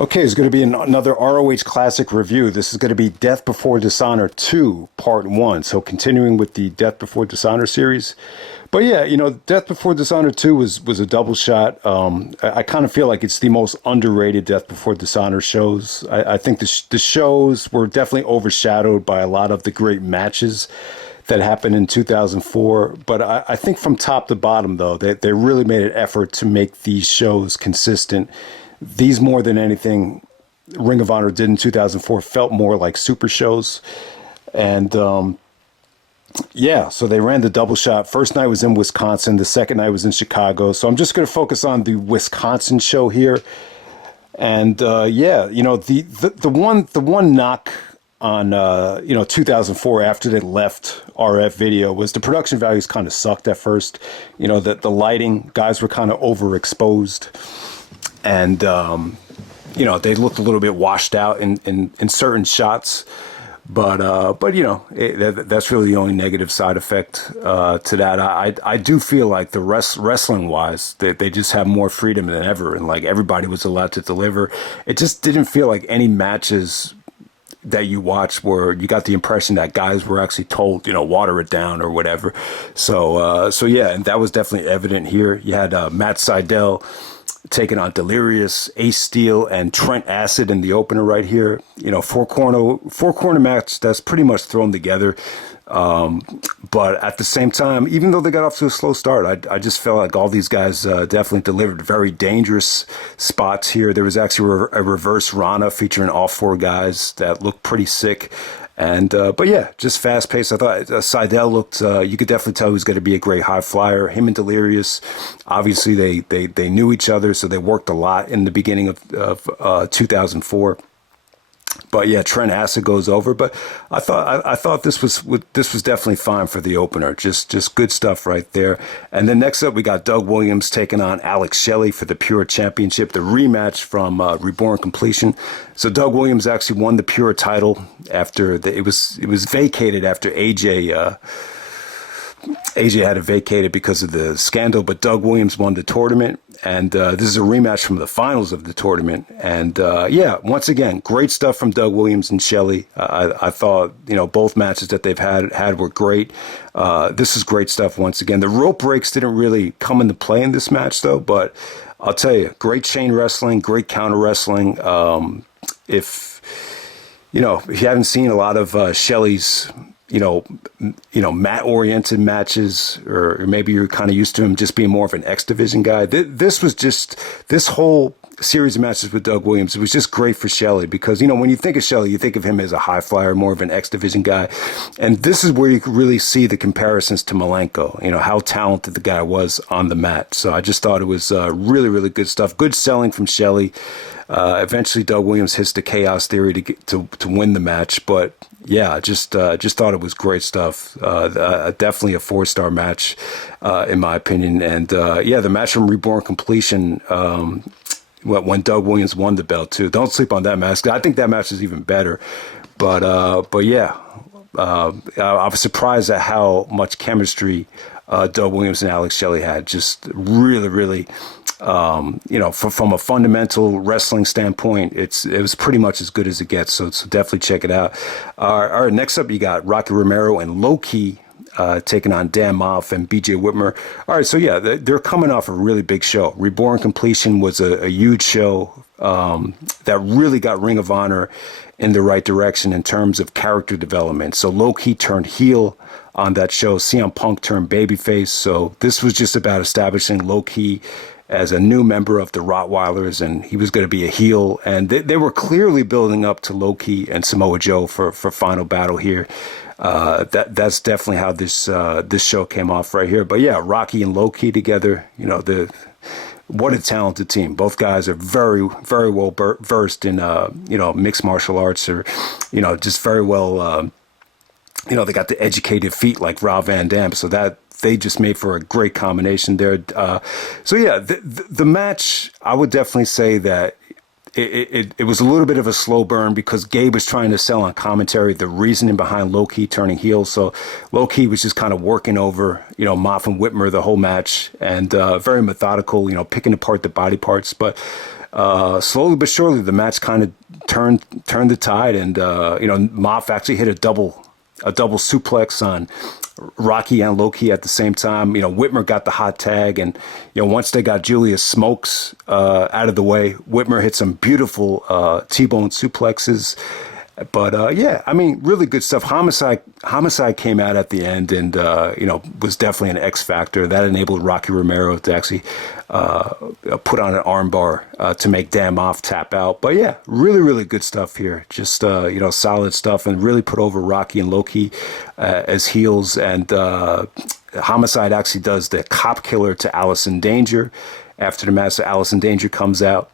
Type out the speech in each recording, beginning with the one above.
Okay, it's going to be another ROH Classic review. This is going to be Death Before Dishonor 2, Part 1. So continuing with the Death Before Dishonor series. But yeah, Death Before Dishonor 2 was a double shot. I kind of feel like it's the most underrated Death Before Dishonor shows. I think the shows were definitely overshadowed by a lot of the great matches that happened in 2004. But I think from top to bottom, though, they really made an effort to make these shows consistent. These, more than anything, Ring of Honor did in 2004, felt more like super shows. And yeah, so they ran the double shot. First night was in Wisconsin. The second night was in Chicago. So I'm just going to focus on the Wisconsin show here. And yeah, the one knock on 2004 after they left RF Video was the production values kind of sucked at first. That the lighting, guys were kind of overexposed. And, they looked a little bit washed out in certain shots. But that's really the only negative side effect to that. I do feel like the wrestling-wise, they just have more freedom than ever. And, like, everybody was allowed to deliver. It just didn't feel like any matches that you watched where you got the impression that guys were actually told, water it down or whatever. So yeah, and that was definitely evident here. You had Matt Sydal taking on Delirious, Ace Steele, and Trent Acid in the opener right here. Four corner match that's pretty much thrown together. But at the same time, even though they got off to a slow start, I just felt like all these guys definitely delivered very dangerous spots here. There was actually a reverse Rana featuring all four guys that looked pretty sick. And, but yeah, just fast paced. I thought Sydal looked, you could definitely tell he was going to be a great high flyer. Him and Delirious, obviously they knew each other, so they worked a lot in the beginning of 2004. But yeah, Trent Acid goes over. But I thought this was definitely fine for the opener. Just good stuff right there. And then next up, we got Doug Williams taking on Alex Shelley for the Pure Championship, the rematch from Reborn Completion. So Doug Williams actually won the Pure title after it was vacated after AJ had it vacated because of the scandal, but Doug Williams won the tournament, and this is a rematch from the finals of the tournament. And yeah, once again, great stuff from Doug Williams and Shelley. I thought, both matches that they've had were great. This is great stuff once again. The rope breaks didn't really come into play in this match, though, but I'll tell you, great chain wrestling, great counter wrestling. If you haven't seen a lot of Shelley's mat-oriented matches, or maybe you're kind of used to him just being more of an X Division guy. This whole series of matches with Doug Williams, it was just great for Shelley because, when you think of Shelley, you think of him as a high flyer, more of an X Division guy. And this is where you could really see the comparisons to Malenko, how talented the guy was on the mat. So I just thought it was really, really good stuff. Good selling from Shelley. Eventually, Doug Williams hits the Chaos Theory to win the match, but yeah, just thought it was great stuff. Definitely a 4-star match, in my opinion. And yeah, the match from Reborn Completion, when Doug Williams won the belt too. Don't sleep on that match. I think that match is even better. But yeah, I was surprised at how much chemistry Doug Williams and Alex Shelley had. Just really, really. From a fundamental wrestling standpoint, it was pretty much as good as it gets. So definitely check it out. All right, next up you got Rocky Romero and Loki taking on Dan Moff and BJ Whitmer. All right, so yeah, they're coming off a really big show. Reborn Completion was a huge show that really got Ring of Honor in the right direction in terms of character development. So Loki turned heel on that show. CM Punk turned babyface. So this was just about establishing Loki as a new member of the Rottweilers, and he was going to be a heel. And they were clearly building up to Loki and Samoa Joe for final battle here. That's definitely how this show came off right here. But yeah, Rocky and Loki together, what a talented team. Both guys are very, very well versed in, mixed martial arts, or, just very well, they got the educated feet like Rob Van Dam. So that they just made for a great combination there. So yeah, the match, I would definitely say that it was a little bit of a slow burn because Gabe was trying to sell on commentary the reasoning behind Loki turning heel. So Loki was just kind of working over, Moff and Whitmer the whole match, and very methodical, picking apart the body parts. But slowly but surely, the match kind of turned the tide, and Moff actually hit a double suplex on Rocky and Loki at the same time. Whitmer got the hot tag, and once they got Julius Smokes out of the way, Whitmer hit some beautiful T-bone suplexes. But yeah, I mean, really good stuff. Homicide came out at the end, and was definitely an X factor that enabled Rocky Romero to actually put on an armbar to make Dan Moff tap out. But yeah, really good stuff here. Just solid stuff, and really put over Rocky and Loki as heels. And Homicide actually does the cop killer to Allison Danger after the match. So Allison Danger comes out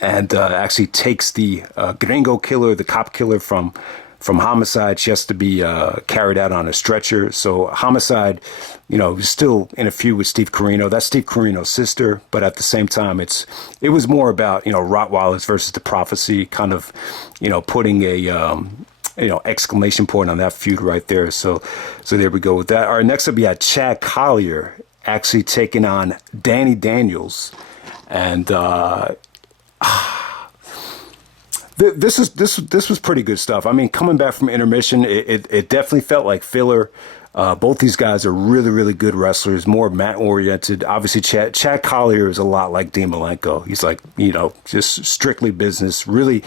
and actually takes the gringo killer, the cop killer from Homicide. She has to be carried out on a stretcher. So Homicide, is still in a feud with Steve Corino. That's Steve Corino's sister, but at the same time, it was more about Rottweilers versus the Prophecy, kind of putting a exclamation point on that feud right there. So there we go with that. All right, next up we had Chad Collyer actually taking on Danny Daniels, and this was pretty good stuff. I mean, coming back from intermission, it definitely felt like filler. Both these guys are really good wrestlers, more mat oriented. Obviously, Chad Collyer is a lot like Dean Malenko. He's like, just strictly business. Really,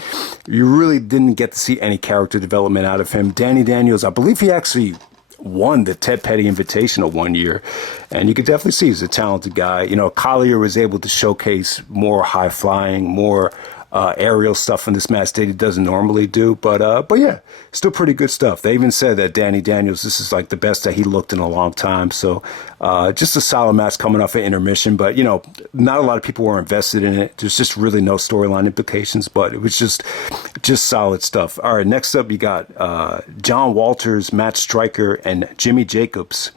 you really didn't get to see any character development out of him. Danny Daniels, I believe he actually won the Ted Petty Invitational one year, and you could definitely see he's a talented guy. Collyer was able to showcase more high flying, more aerial stuff in this match that he doesn't normally do, but yeah, still pretty good stuff. They even said that Danny Daniels, this is like the best that he looked in a long time. So just a solid match coming off an intermission, but not a lot of people were invested in it. There's just really no storyline implications, but it was just solid stuff. All right, next up you got John Walters, Matt Stryker, and Jimmy Jacobs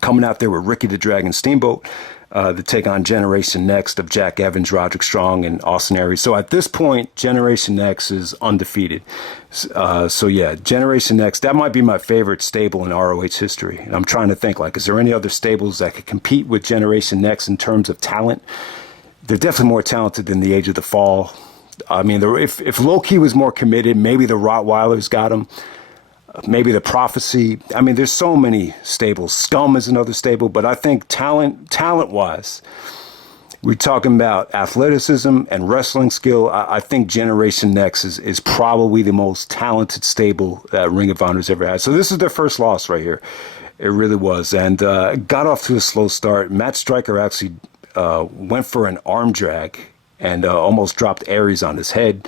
coming out there with Ricky the Dragon Steamboat. To take on Generation Next of Jack Evans, Roderick Strong, and Austin Aries. So at this point, Generation Next is undefeated. So yeah, Generation Next, that might be my favorite stable in ROH history. And I'm trying to think, is there any other stables that could compete with Generation Next in terms of talent? They're definitely more talented than the Age of the Fall. I mean, if Loki was more committed, maybe the Rottweilers got him. Maybe the Prophecy. I mean, there's so many stables. Scum is another stable, but I think talent-wise, we're talking about athleticism and wrestling skill. I think Generation Next is probably the most talented stable that Ring of Honor's ever had. So this is their first loss right here. It really was, and got off to a slow start. Matt Stryker actually went for an arm drag and almost dropped Aries on his head.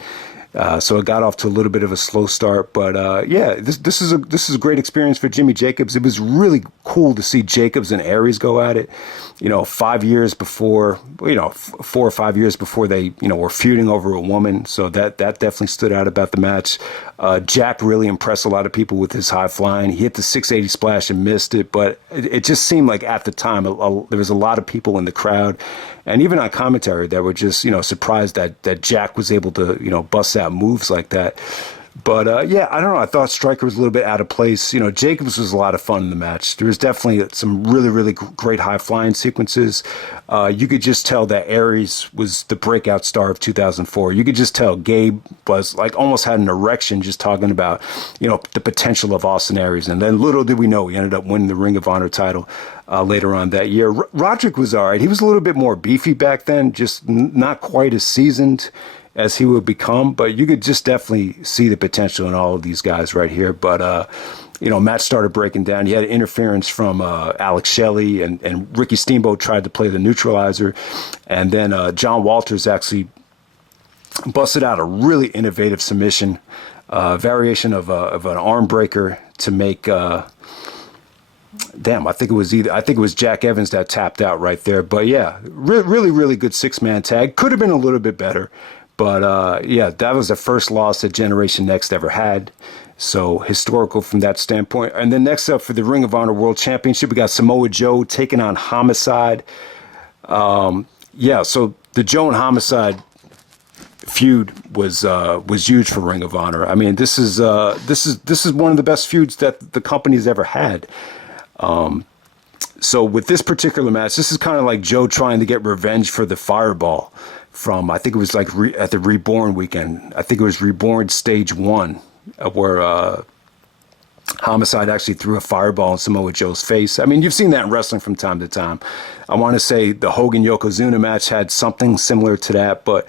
So it got off to a little bit of a slow start, but yeah, this is a great experience for Jimmy Jacobs. It was really cool to see Jacobs and Aries go at it. 5 years before, 4 or 5 years before they, were feuding over a woman. So that definitely stood out about the match. Jack really impressed a lot of people with his high flying. He hit the 680 splash and missed it, but it just seemed like at the time there was a lot of people in the crowd, and even on commentary that were just surprised that Jack was able to bust out moves like that. But yeah, I don't know. I thought Stryker was a little bit out of place. Jacobs was a lot of fun in the match. There was definitely some really great high flying sequences. You could just tell that Aries was the breakout star of 2004. You could just tell Gabe was almost had an erection just talking about the potential of Austin Aries. And then little did we know, he ended up winning the Ring of Honor title later on that year. Roderick was all right. He was a little bit more beefy back then, just not quite as seasoned as he would become, but you could just definitely see the potential in all of these guys right here. But Matt started breaking down. He had interference from Alex Shelley, and Ricky Steamboat tried to play the neutralizer, and then John Walters actually busted out a really innovative submission variation of an arm breaker to make. I think it was Jack Evans that tapped out right there. But yeah, really good 6-man tag. Could have been a little bit better. But yeah, that was the first loss that Generation Next ever had. So historical from that standpoint. And then next up for the Ring of Honor World Championship, we got Samoa Joe taking on Homicide. Yeah, so the Joe and Homicide feud was huge for Ring of Honor. I mean, this is one of the best feuds that the company's ever had. So with this particular match, this is kind of like Joe trying to get revenge for the Fireball from, I think it was like at the Reborn weekend. I think it was Reborn Stage 1, where Homicide actually threw a fireball in Samoa Joe's face. I mean, you've seen that in wrestling from time to time. I want to say the Hogan-Yokozuna match had something similar to that, but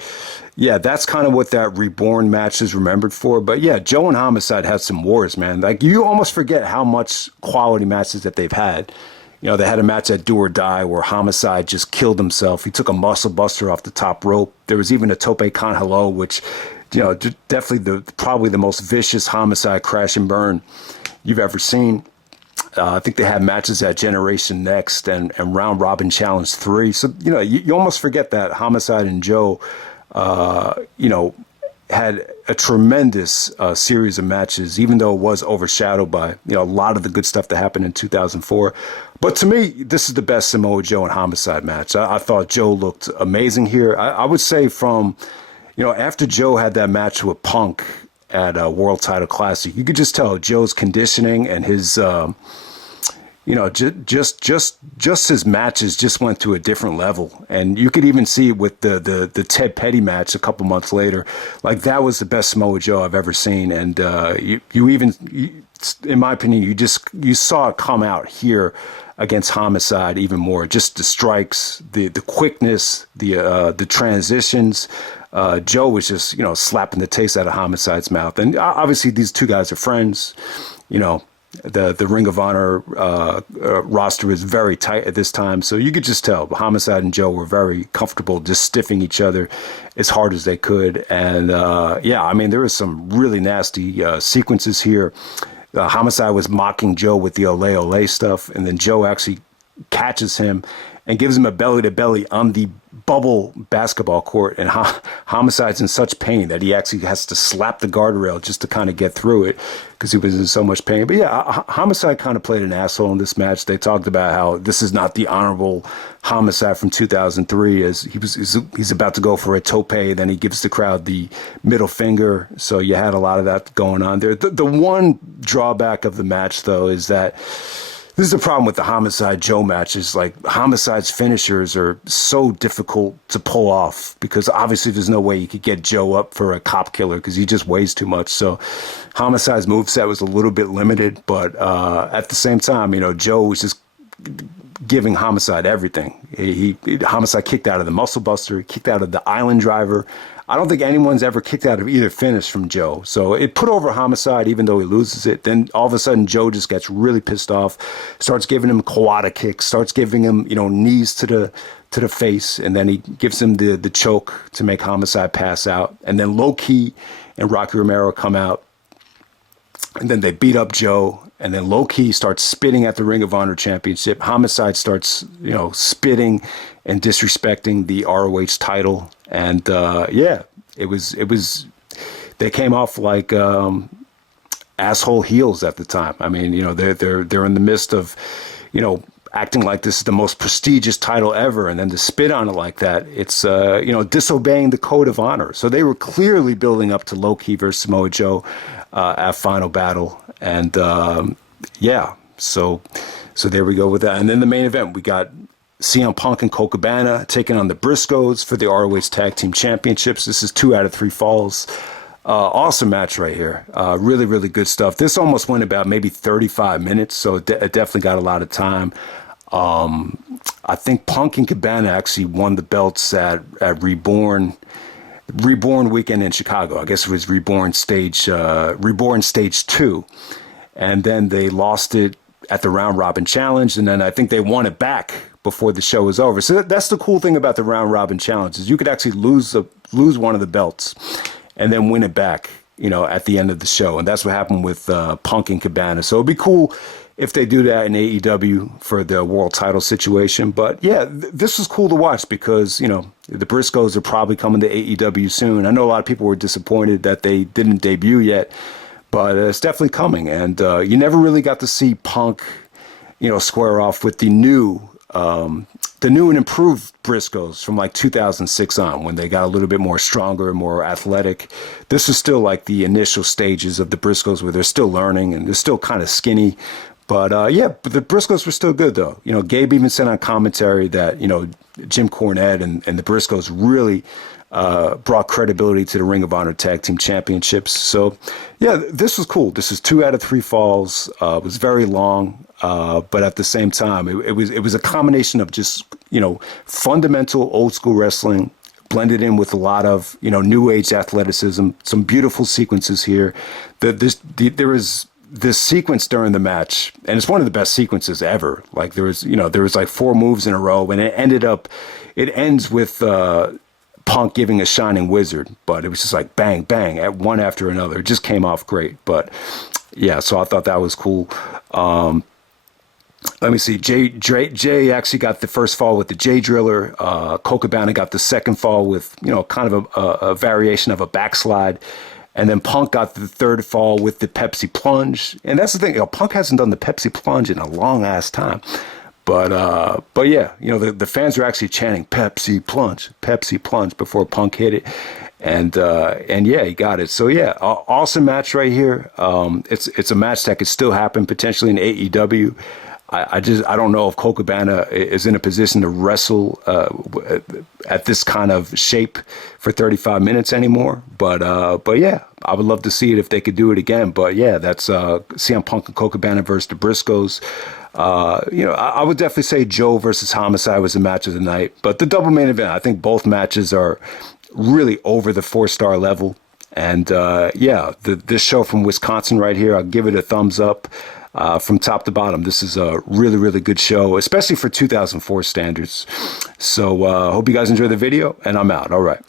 yeah, that's kind of what that Reborn match is remembered for. But yeah, Joe and Homicide had some wars, man. Like, you almost forget how much quality matches that they've had. You know, they had a match at Do or Die where Homicide just killed himself. He took a muscle buster off the top rope. There was even a Tope Con Hello, which, you know, definitely probably the most vicious Homicide crash and burn you've ever seen. I think they had matches at Generation Next and Round Robin Challenge 3. So, you know, you almost forget that Homicide and Joe, you know, had a tremendous series of matches, even though it was overshadowed by, you know, a lot of the good stuff that happened in 2004. But to me, this is the best Samoa Joe and Homicide match. I thought Joe looked amazing here. I would say from, you know, after Joe had that match with Punk at World Title Classic, you could just tell Joe's conditioning and his, you know, just his matches just went to a different level. And you could even see it with the Ted Petty match a couple months later. Like, that was the best Samoa Joe I've ever seen. And you even, in my opinion, you saw it come out here against Homicide even more. Just the strikes, the quickness, the transitions. Joe was just, you know, slapping the taste out of Homicide's mouth. And obviously these two guys are friends. You know, the Ring of Honor roster is very tight at this time. So you could just tell Homicide and Joe were very comfortable just stiffing each other as hard as they could. And yeah, I mean, there was some really nasty sequences here. Homicide was mocking Joe with the ole ole stuff, and then Joe actually catches him and gives him a belly-to-belly on the bubble basketball court, and Homicide's in such pain that he actually has to slap the guardrail just to kind of get through it because he was in so much pain. But yeah, Homicide kind of played an asshole in this match. They talked about how this is not the honorable Homicide from 2003, as he's about to go for a tope, then he gives the crowd the middle finger. So you had a lot of that going on there. The one drawback of the match, though, is that this is the problem with the Homicide Joe matches. Like, Homicide's finishers are so difficult to pull off because obviously there's no way you could get Joe up for a cop killer because he just weighs too much. So Homicide's moveset was a little bit limited, but at the same time, you know, Joe was just giving Homicide everything. Homicide kicked out of the Muscle Buster, kicked out of the Island Driver. I don't think anyone's ever kicked out of either finish from Joe. So it put over Homicide, even though he loses it. Then all of a sudden, Joe just gets really pissed off, starts giving him Kawada kicks, starts giving him, you know, knees to the face, and then he gives him the choke to make Homicide pass out. And then Loki and Rocky Romero come out, and then they beat up Joe. And then Loki starts spitting at the Ring of Honor Championship. Homicide starts, you know, spitting and disrespecting the ROH title. And yeah, it was they came off like asshole heels at the time. I mean, you know, they're in the midst of, you know, acting like this is the most prestigious title ever, and then to spit on it like that, it's you know, disobeying the code of honor. So they were clearly building up to Loki versus Samoa Joe at Final Battle, and yeah, so there we go with that. And then the main event, we got CM Punk and Colt Cabana taking on the Briscoes for the ROH Tag Team Championships. This is 2 out of 3 falls. Awesome match right here. Really, really good stuff. This almost went about maybe 35 minutes, so it definitely got a lot of time. I think Punk and Cabana actually won the belts at Reborn weekend in Chicago. I guess it was Reborn Stage 2. And then they lost it at the Round Robin Challenge, and then I think they won it back before the show was over. So that's the cool thing about the Round Robin Challenge, is you could actually lose one of the belts and then win it back, you know, at the end of the show. And that's what happened with Punk and Cabana. So it'd be cool if they do that in AEW for the world title situation. But yeah, this was cool to watch because, you know, the Briscoes are probably coming to AEW soon. I know a lot of people were disappointed that they didn't debut yet, but it's definitely coming. And you never really got to see Punk, you know, square off with the new and improved Briscoes from like 2006 on, when they got a little bit more stronger and more athletic. This is still like the initial stages of the Briscoes where they're still learning and they're still kind of skinny. But yeah, but the Briscoes were still good though. You know, Gabe even said on commentary that, you know, Jim Cornette and the Briscoes really brought credibility to the Ring of Honor Tag Team Championships. So, yeah, this was cool. This is 2 out of 3 falls. It was very long, but at the same time, it was a combination of just, fundamental old school wrestling blended in with a lot of, new age athleticism, some beautiful sequences here. There was this sequence during the match, and it's one of the best sequences ever. Like there was like 4 moves in a row, and it ends with Punk giving a Shining Wizard, but it was just like bang, bang, at one after another. It just came off great. But yeah, so I thought that was cool. Let me see. Jay actually got the first fall with the J Driller. Colt Cabana got the second fall with, kind of a variation of a backslide. And then Punk got the third fall with the Pepsi Plunge. And that's the thing, Punk hasn't done the Pepsi Plunge in a long ass time. But yeah, the fans were actually chanting Pepsi Plunge before Punk hit it. And yeah, he got it. So yeah, awesome match right here. It's a match that could still happen potentially in AEW. I don't know if Colt Cabana is in a position to wrestle at this kind of shape for 35 minutes anymore. But yeah, I would love to see it if they could do it again. But yeah, that's CM Punk and Colt Cabana versus the Briscoes. I would definitely say Joe versus Homicide was the match of the night. But the double main event, I think both matches are really over the 4-star level. And yeah, this show from Wisconsin right here, I'll give it a thumbs up. From top to bottom, this is a really, really good show, especially for 2004 standards. So hope you guys enjoy the video, and I'm out. All right.